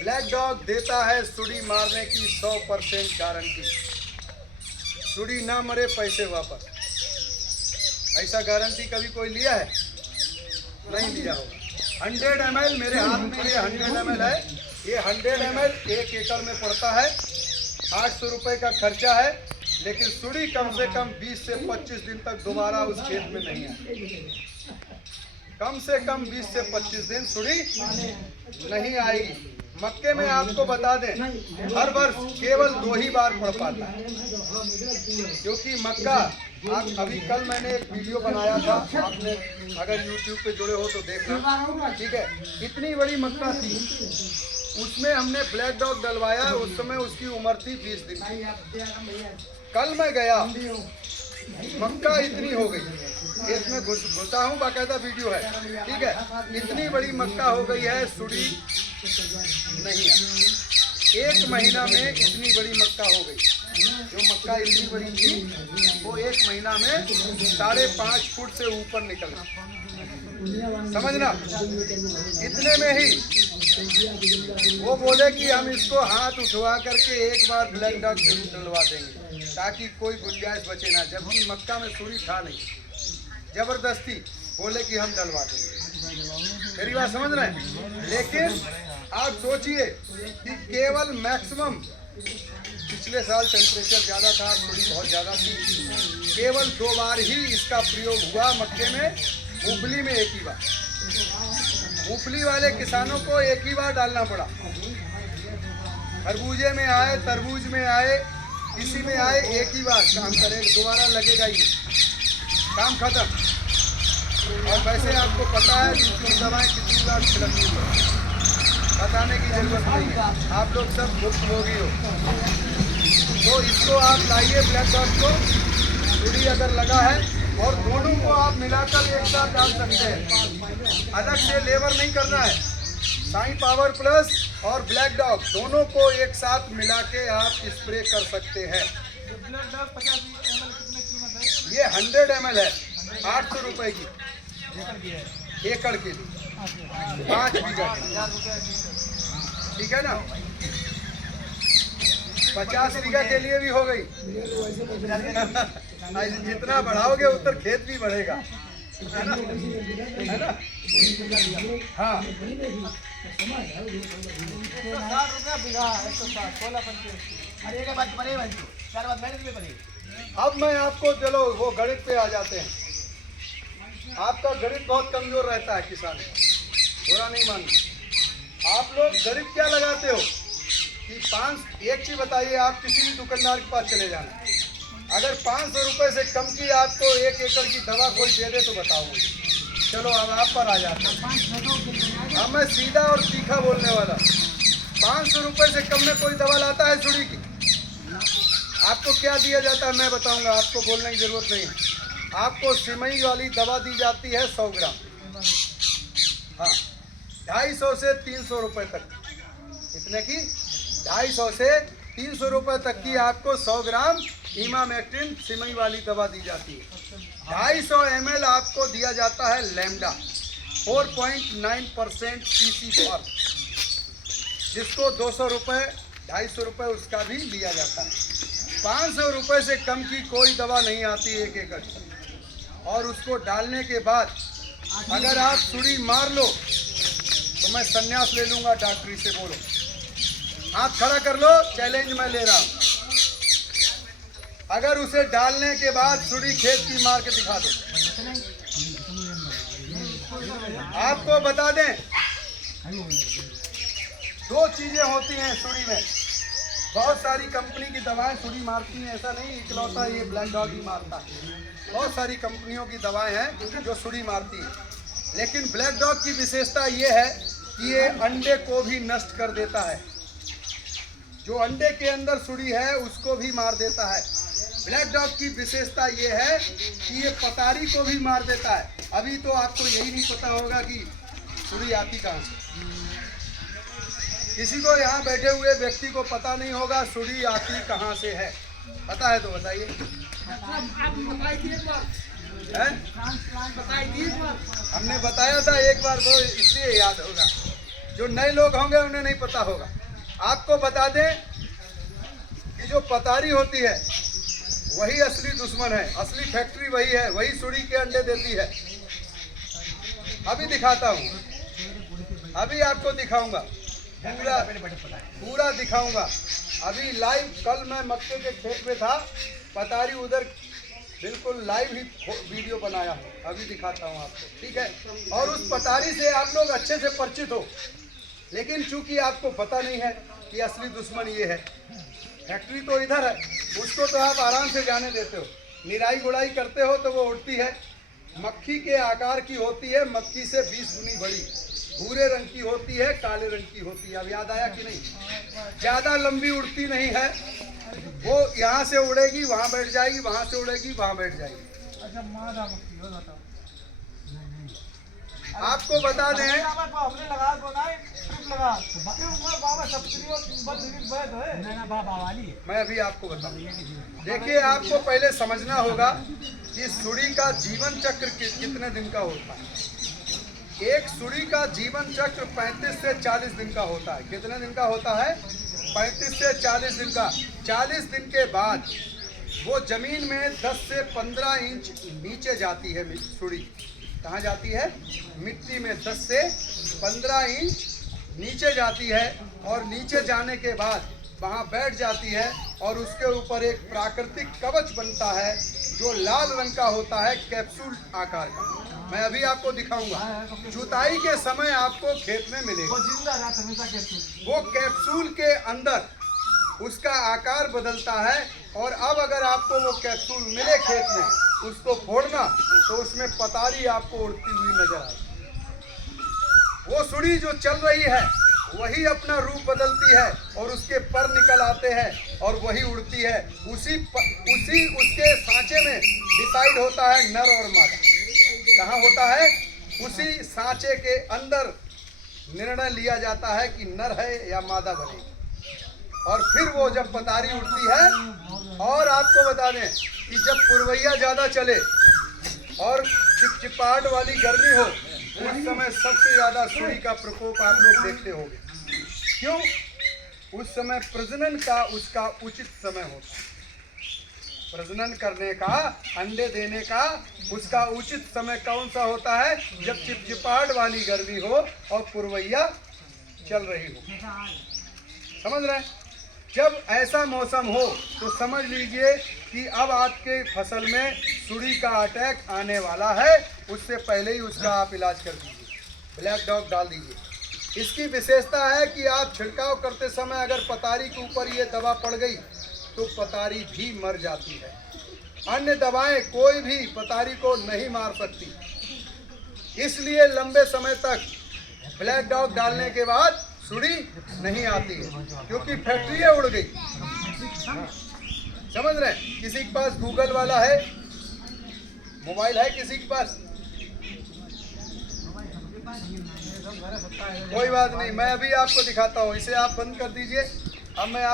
Black dog देता है सुड़ी मारने की 100% गारंटी। सुड़ी ना मरे पैसे वापस। ऐसा गारंटी कभी कोई लिया है? नहीं लिया होगा। 100 ml मेरे हाथ में ये 100 ml है। ये 100 ml 1 एकड़ में पड़ता है। 800 रुपये का खर्चा है, लेकिन सुड़ी कम से कम 20 से 25 दिन तक दोबारा उस खेत में नहीं आएगी। कम से कम 20 से 25 दिन सुड़ी नहीं आएगी। मक्के में आपको बता दें, हर वर्ष केवल 2 ही बार पड़ पाता है, क्योंकि मक्का आप अभी कल मैंने एक वीडियो बनाया था, आपने अगर YouTube पे जुड़े हो तो देखना, ठीक है। इतनी बड़ी मक्का थी, उसमें हमने ब्लैक डॉग डलवाया। उस समय उसकी उम्र थी 20 दिन की। कल मैं गया, मक्का इतनी हो गई, खेत में घुसा हूँ, बाकायदा वीडियो है, ठीक है। इतनी बड़ी मक्का हो गई है, सुड़ी नहीं है। 1 महीना में इतनी बड़ी मक्का हो गई। जो मक्का इतनी बड़ी थी वो 1 महीना में 5.5 फुट से ऊपर निकल गई। समझना, इतने में ही वो बोले कि हम इसको हाथ उठवा करके एक बार ब्लैक डॉग जरूर डलवा देंगे, ताकि कोई गुंजाइश बचे ना। जबकि मक्का में सुड़ी था नहीं, जबरदस्ती बोले कि हम डलवा देंगे। मेरी बात समझ रहे हैं? लेकिन आप सोचिए कि केवल मैक्सिमम, पिछले साल टेम्परेचर ज़्यादा था, सुड़ी बहुत ज़्यादा थी, केवल 2 बार ही इसका प्रयोग हुआ मक्के में। मूंगफली में 1 ही बार, मूंगफली वाले किसानों को 1 ही बार डालना पड़ा। खरबूजे में आए, तरबूज में आए, किसी में आए, 1 ही बार काम करेगा, दोबारा लगेगा ही, काम खत्म। और वैसे आपको पता है दूसरी दवाएं कितनी बार छिड़कनी पड़ती, बताने की जरूरत नहीं है, आप लोग सब भुक्तभोगी हो। तो इसको आप लाइए ब्लैक डॉग को, सुड़ी अगर लगा है, और दोनों को आप मिलाकर एक साथ डाल सकते हैं। अलग से लेबर नहीं करना है। साई पावर प्लस और ब्लैक डॉग दोनों को एक साथ मिला के आप स्प्रे कर सकते हैं। ब्लैक डॉग 50 ml कितने कीमत है? ये 100 ml है, 800 रुपये की, एकड़ के लिए 5 बीघा, ठीक है ना। 50 बीघा के लिए भी हो गई। जितना बढ़ाओगे उतना खेत भी बढ़ेगा, है ना, है ना। हाँ, 160 रुपया बीघा, 160, 16 25। अरे एक बात पड़े भाई, 4 बात मेहनत भी पड़ेगी। अब मैं आपको, चलो वो गणित पे आ जाते हैं। आपका गणित बहुत कमजोर रहता है किसान, बुरा नहीं मानना। आप लोग गणित क्या लगाते हो कि 5, एक चीज बताइए, आप किसी भी दुकानदार के पास चले जाना, अगर 500 रुपये से कम की आपको 1 एकड़ की दवा कोई दे दे तो बताओ मुझे। चलो अब आप पर आ जाते हैं। अब मैं सीधा और तीखा बोलने वाला, 500 रुपये से कम में कोई दवा लाता है सुड़ी की? आपको क्या दिया जाता है मैं बताऊंगा, आपको बोलने की जरूरत नहीं है। आपको सिमई वाली दवा दी जाती है 100 ग्राम, हाँ, 250 से 300 रुपये तक, इतने की 250 से 300 रुपये तक की आपको 100 ग्राम इमामेक्टिन सिमई वाली दवा दी जाती है। 250 ml आपको दिया जाता है लैम्डा 4.9% EC/, जिसको 200 रुपये 250 रुपये उसका भी लिया जाता है। 500 रुपये से कम की कोई दवा नहीं आती 1 एकड़, और उसको डालने के बाद अगर आप सुड़ी मार लो तो मैं संन्यास ले लूँगा डॉक्टरी से। बोलो, हाथ खड़ा कर लो, चैलेंज मैं ले रहा हूँ। अगर उसे डालने के बाद सुड़ी खेत की मार के दिखा दो। आपको बता दें, 2 चीज़ें होती हैं सुड़ी में। बहुत सारी कंपनी की दवाएं सुड़ी मारती हैं, ऐसा नहीं इकलौता ये ब्लैक डॉग ही मारता है। बहुत सारी कंपनियों की दवाएं हैं जो सुड़ी मारती हैं, लेकिन ब्लैक डॉग की विशेषता ये है कि ये अंडे को भी नष्ट कर देता है। जो अंडे के अंदर सुड़ी है उसको भी मार देता है। ब्लैक डॉग की विशेषता ये है कि ये पतारी को भी मार देता है। अभी तो आपको यही नहीं पता होगा कि सुड़ी आती कहाँ से। किसी को यहाँ बैठे हुए व्यक्ति को पता नहीं होगा सुड़ी आती कहाँ से है। पता है तो बताइए। हमने बताया था एक बार, वो इसलिए याद होगा। जो नए लोग होंगे उन्हें नहीं पता होगा। आपको बता दें कि जो पतारी होती है वही असली दुश्मन है, असली फैक्ट्री वही है, वही सुड़ी के अंडे देती है। अभी दिखाता हूँ, अभी आपको दिखाऊंगा, पूरा दिखाऊंगा। अभी लाइव, कल मैं मक्के के खेत में था, पतारी उधर बिल्कुल लाइव ही वीडियो बनाया हूँ, अभी दिखाता हूँ आपको, ठीक है। और उस पतारी से आप लोग अच्छे से परिचित हो, लेकिन चूंकि आपको पता नहीं है कि असली दुश्मन ये है। फैक्ट्री तो इधर है, उसको तो आप आराम से जाने देते हो, निराई गुड़ाई करते हो तो वो उड़ती है। मक्खी के आकार की होती है, मक्खी से 20 गुनी बड़ी, भूरे रंग की होती है, काले रंग की होती है। अब याद आया कि नहीं? ज़्यादा लंबी उड़ती नहीं है, वो यहाँ से उड़ेगी वहाँ बैठ जाएगी, वहाँ से उड़ेगी वहाँ बैठ जाएगी। अच्छा मादा मक्खी हो जाता। आपको बता दें, हमने लगा तो ना ट्रिप लगा बाबा बाबा वाली। मैं अभी आपको बताऊं। देखिए, आपको पहले समझना होगा कि सुड़ी का जीवन चक्र कितने दिन का होता है। एक सुड़ी का जीवन चक्र 35 से 40 दिन का होता है। कितने दिन का होता है? 35 से 40 दिन का। 40 दिन के बाद वो जमीन में 10 से 15 इंच नीचे जाती है सुड़ी। कहाँ जाती है? मिट्टी में 10 से 15 इंच नीचे जाती है, और नीचे जाने के बाद वहाँ बैठ जाती है, और उसके ऊपर एक प्राकृतिक कवच बनता है जो लाल रंग का होता है, कैप्सूल आकार का। मैं अभी आपको दिखाऊंगा। जुताई के समय आपको खेत में मिलेगा वो कैप्सूल के अंदर, उसका आकार बदलता है। और अब अगर आपको वो कैप्सूल मिले खेत में, उसको फोड़ना तो उसमें पतारी आपको उड़ती हुई नजर आएगी। वो सुड़ी जो चल रही है वही अपना रूप बदलती है, और उसके पर निकल आते हैं और वही उड़ती है। उसी उसके सांचे में डिसाइड होता है नर और मादा। कहाँ होता है? उसी सांचे के अंदर निर्णय लिया जाता है कि नर है या मादा बनेगी। और फिर वो जब पतारी उड़ती है, और आपको बता दें कि जब पुरवैया ज़्यादा चले और चिपचिपाहट वाली गर्मी हो, उस समय सबसे ज़्यादा सुड़ी का प्रकोप आप लोग देखते होंगे। क्यों? उस समय प्रजनन का उसका उचित समय होता है। प्रजनन करने का, अंडे देने का उसका उचित समय कौन सा होता है? जब चिपचिपाहट वाली गर्मी हो और पुरवैया चल रही हो। समझ रहे हैं? जब ऐसा मौसम हो तो समझ लीजिए कि अब आपके फसल में सुड़ी का अटैक आने वाला है। उससे पहले ही उसका आप इलाज कर दीजिए, ब्लैक डॉग डाल दीजिए। इसकी विशेषता है कि आप छिड़काव करते समय अगर पतारी के ऊपर ये दवा पड़ गई तो पतारी भी मर जाती है। अन्य दवाएं कोई भी पतारी को नहीं मार सकती। इसलिए लंबे समय तक ब्लैक डॉग डालने के बाद सुड़ी नहीं आती है, क्योंकि फैक्ट्री उड़ गई। समझ रहे हैं? किसी के पास गूगल वाला है, मोबाइल है किसी के पास? कोई बात नहीं, मैं अभी आपको दिखाता हूँ। इसे आप बंद कर दीजिए। अब मैं